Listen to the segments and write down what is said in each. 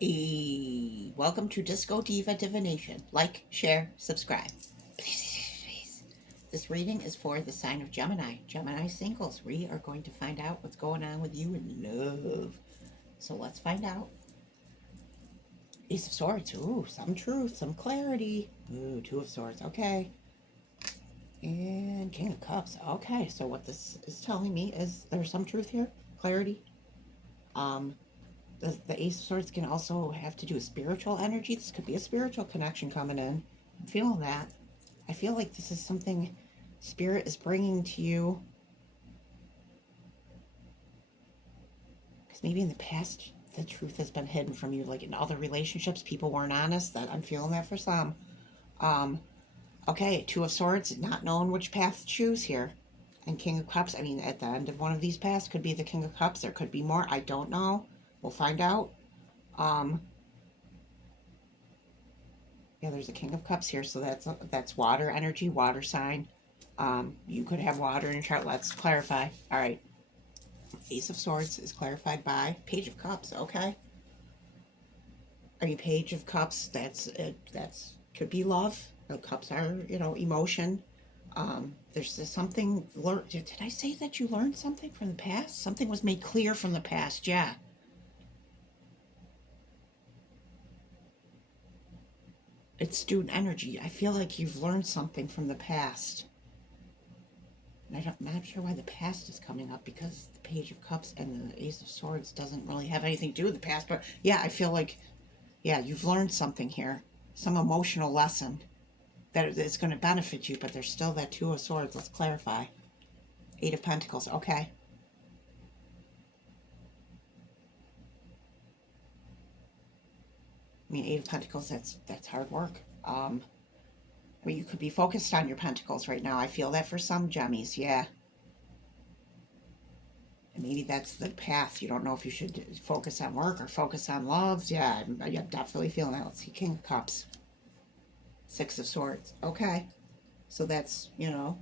Welcome to Disco Diva Divination. Like, share, subscribe. Please. This reading is for the sign of Gemini. Gemini singles. We are going to find out what's going on with you in love. So let's find out. Ace of Swords. Ooh, some truth, some clarity. Ooh, Two of Swords. Okay. And King of Cups. Okay, so what this is telling me is there's some truth here, clarity. Um, the Ace of Swords can also have to do with spiritual energy. This could be a spiritual connection coming in. I'm feeling that. I feel like this is something Spirit is bringing to you. Because maybe in the past, the truth has been hidden from you. Like in other relationships, people weren't honest. That I'm feeling that for some. Um, okay, Two of Swords, not knowing which path to choose here. And King of Cups, I mean, at the end of one of these paths could be the King of Cups. There could be more. I don't know. We'll find out. Um, Yeah, there's a King of Cups here, so that's water energy, water sign. You could have water in your chart. Let's clarify. All right. Ace of Swords is clarified by Page of Cups. Okay. I mean, Page of Cups. That's could be love. The cups are emotion. There's something. Did I say that you learned something from the past? Something was made clear from the past. Yeah. It's student energy. I feel like you've learned something from the past. And I'm not sure why the past is coming up because the Page of Cups and the Ace of Swords doesn't really have anything to do with the past. But yeah, I feel like, yeah, you've learned something here, some emotional lesson that is going to benefit you. But there's still that Two of Swords. Let's clarify. Eight of Pentacles. Okay. I mean, Eight of Pentacles. That's hard work. I mean, you could be focused on your pentacles right now. I feel that for some Gemmies. Yeah. And maybe that's the path. You don't know if you should focus on work or focus on loves. Yeah, I'm definitely feeling that. Let's see, King of Cups, Six of Swords. Okay, so that's,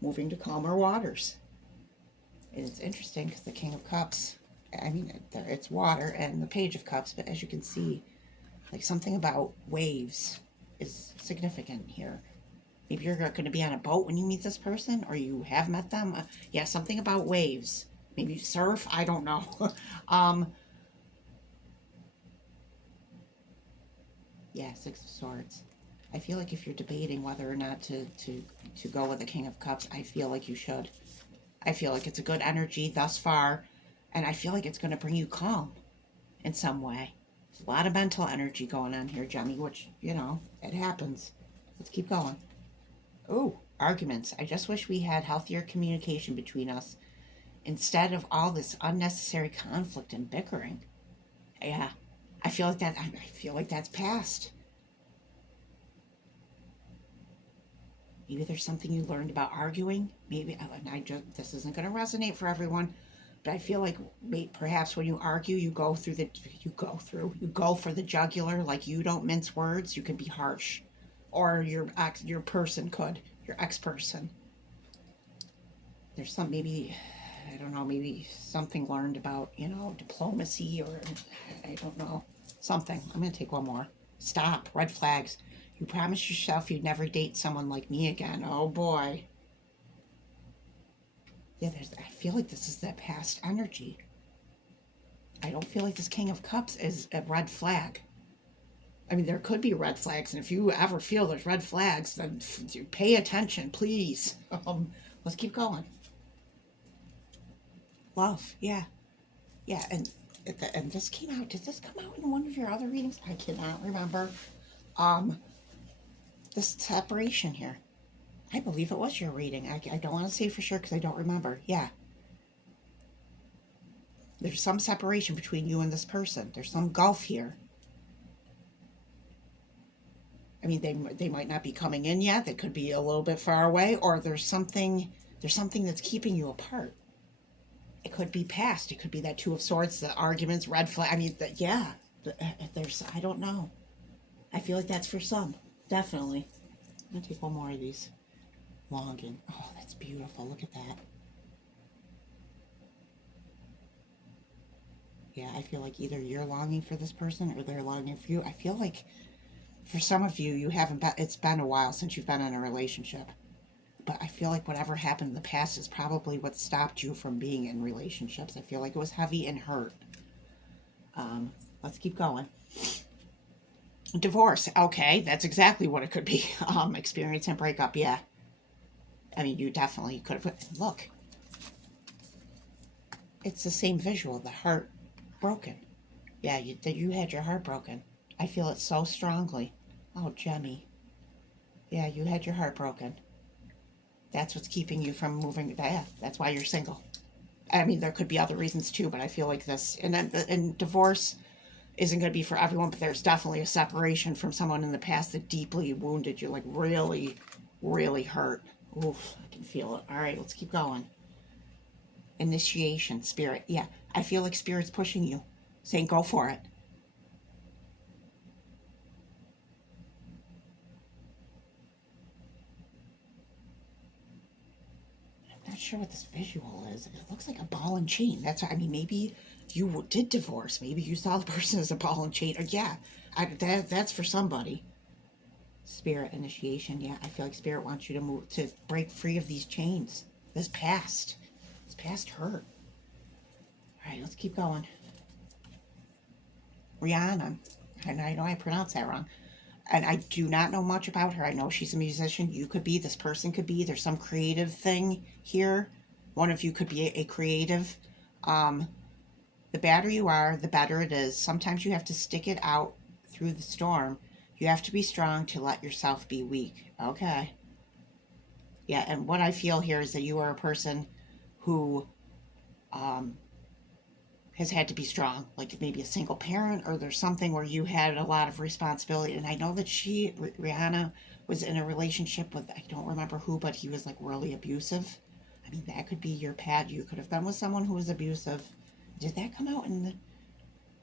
moving to calmer waters. And it's interesting because the King of Cups, I mean, it's water, and the Page of Cups, but as you can see, like something about waves is significant here. Maybe you're going to be on a boat when you meet this person, or you have met them. Yeah, something about waves. Maybe you surf. I don't know. um, Yeah, Six of Swords. I feel like if you're debating whether or not to go with the King of Cups, I feel like you should. I feel like it's a good energy thus far, and I feel like it's going to bring you calm in some way. There's a lot of mental energy going on here, Jemmy, which, it happens. Let's keep going. Oh, arguments. I just wish we had healthier communication between us instead of all this unnecessary conflict and bickering. Yeah, I feel like that. I feel like that's past. Maybe there's something you learned about arguing. Maybe, and this isn't going to resonate for everyone, but I feel like perhaps when you argue, you go for the jugular. Like you don't mince words. You can be harsh, or your person could, your ex person. There's some maybe, I don't know, maybe something learned about diplomacy, or I don't know, something. I'm going to take one more. Stop. Red flags. You promised yourself you'd never date someone like me again. Oh boy. Yeah, I feel like this is that past energy. I don't feel like this King of Cups is a red flag. I mean, there could be red flags, and if you ever feel there's red flags, then pay attention, please. Let's keep going. Love, yeah, yeah, and this came out. Did this come out in one of your other readings? I cannot remember. Um, this separation here. I believe it was your reading. I don't want to say for sure because I don't remember. Yeah. There's some separation between you and this person. There's some gulf here. I mean, they might not be coming in yet. They could be a little bit far away, or there's something that's keeping you apart. It could be past. It could be that Two of Swords, the arguments, red flag. I mean, yeah. There's I don't know. I feel like that's for some. Definitely. I'm gonna take one more of these. Longing. Oh, that's beautiful. Look at that. Yeah, I feel like either you're longing for this person or they're longing for you. I feel like for some of you, you haven't been, it's been a while since you've been in a relationship. But I feel like whatever happened in the past is probably what stopped you from being in relationships. I feel like it was heavy and hurt. Let's keep going. Divorce. Okay, that's exactly what it could be. Experience and breakup. Yeah. I mean, you definitely could have. Look, it's the same visual. The heart broken. Yeah, you had your heart broken. I feel it so strongly. Oh, Gemmy. Yeah, you had your heart broken. That's what's keeping you from moving. Yeah, that's why you're single. I mean, there could be other reasons too, but I feel like this, and divorce isn't going to be for everyone, but there's definitely a separation from someone in the past that deeply wounded you, like really, really hurt. Oof, I can feel it. All right, let's keep going. Initiation, spirit. Yeah, I feel like spirit's pushing you, saying go for it. I'm not sure what this visual is. It looks like a ball and chain. That's, I mean, maybe you did divorce. Maybe you saw the person as a ball and chain. Or yeah, that's for somebody. Spirit initiation. Yeah, I feel like spirit wants you to move, to break free of these chains. This past hurt. All right, let's keep going. Rihanna, and I know I pronounced that wrong, and I do not know much about her. I know she's a musician. You could be, this person could be. There's some creative thing here. One of you could be a creative. Um, the badder you are, the better it is. Sometimes you have to stick it out through the storm. You have to be strong to let yourself be weak. Okay. Yeah, and what I feel here is that you are a person who um, has had to be strong, like maybe a single parent, or there's something where you had a lot of responsibility. And I know that Rihanna, was in a relationship with, I don't remember who, but he was like really abusive. I mean, that could be your pad. You could have been with someone who was abusive. Did that come out in the,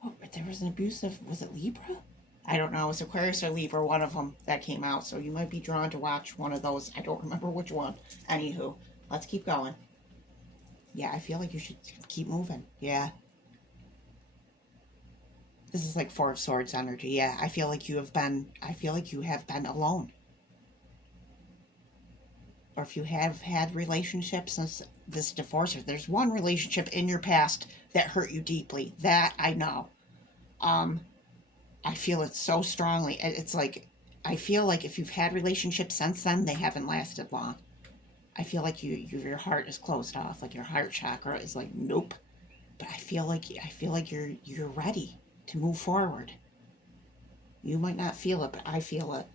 oh, there was an abusive, was it Libra? I don't know. It was Aquarius or Libra, one of them that came out. So you might be drawn to watch one of those. I don't remember which one. Anywho, let's keep going. Yeah, I feel like you should keep moving. Yeah. This is like Four of Swords energy. Yeah, I feel like you have been alone. Or if you have had relationships since this divorce, or there's one relationship in your past that hurt you deeply. That I know. Um, I feel it so strongly. It's like, I feel like if you've had relationships since then, they haven't lasted long. I feel like your heart is closed off, like your heart chakra is like nope. But I feel like you're ready to move forward. You might not feel it, but I feel it.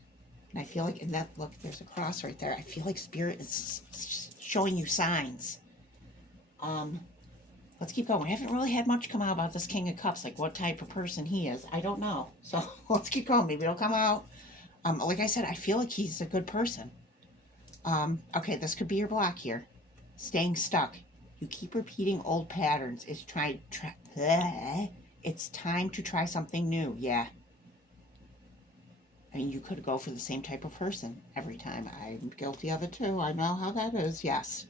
And I feel like in that look, there's a cross right there. I feel like spirit is showing you signs. Um, let's keep going. We haven't really had much come out about this King of Cups, like what type of person he is. I don't know. So let's keep going. Maybe it'll come out. Like I said, I feel like he's a good person. Okay, this could be your block here. Staying stuck. You keep repeating old patterns. It's time to try something new. Yeah. I mean, you could go for the same type of person every time. I'm guilty of it too. I know how that is. Yes.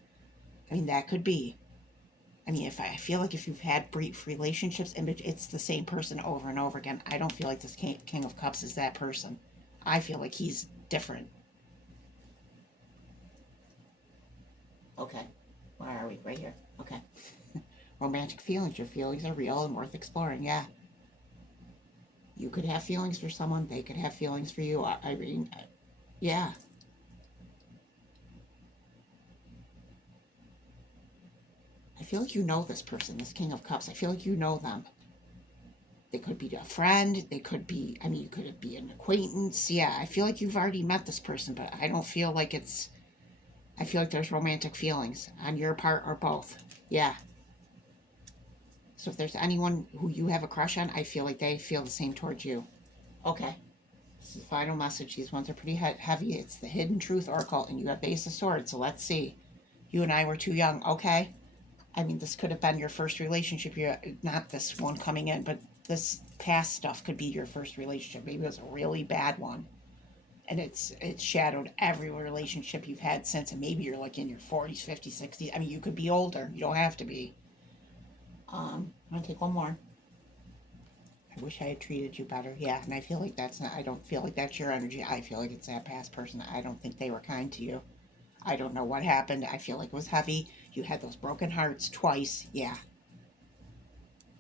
I mean, that could be. I mean, if I feel like if you've had brief relationships and it's the same person over and over again, I don't feel like this King of Cups is that person. I feel like he's different. Okay. Where are we? Right here. Okay. Romantic feelings. Your feelings are real and worth exploring. Yeah. You could have feelings for someone. They could have feelings for you. I mean, yeah. I feel like you know this person, this King of Cups. I feel like you know them. They could be a friend. They could be, I mean, you could be an acquaintance. Yeah, I feel like you've already met this person, but I don't feel like it's, I feel like there's romantic feelings on your part or both. Yeah. So if there's anyone who you have a crush on, I feel like they feel the same towards you. Okay. This is the final message. These ones are pretty heavy. It's the Hidden Truth Oracle, and you have Ace of Swords, so let's see. You and I were too young. Okay. I mean, this could have been your first relationship. You're not this one coming in, but this past stuff could be your first relationship. Maybe it was a really bad one, and it's shadowed every relationship you've had since. And maybe you're like in your 40s, 50s, 60s. I mean, you could be older. You don't have to be. I'm gonna take one more. I wish I had treated you better. Yeah, and I feel like that's not, I don't feel like that's your energy. I feel like it's that past person. I don't think they were kind to you. I don't know what happened. I feel like it was heavy. You had those broken hearts twice. Yeah.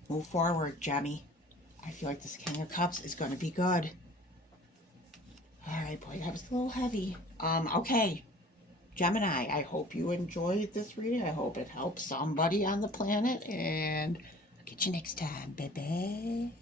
Move forward, Gemmy. I feel like this King of Cups is going to be good. All right, boy, that was a little heavy. Okay. Gemini, I hope you enjoyed this reading. I hope it helps somebody on the planet. And I'll get you next time, baby.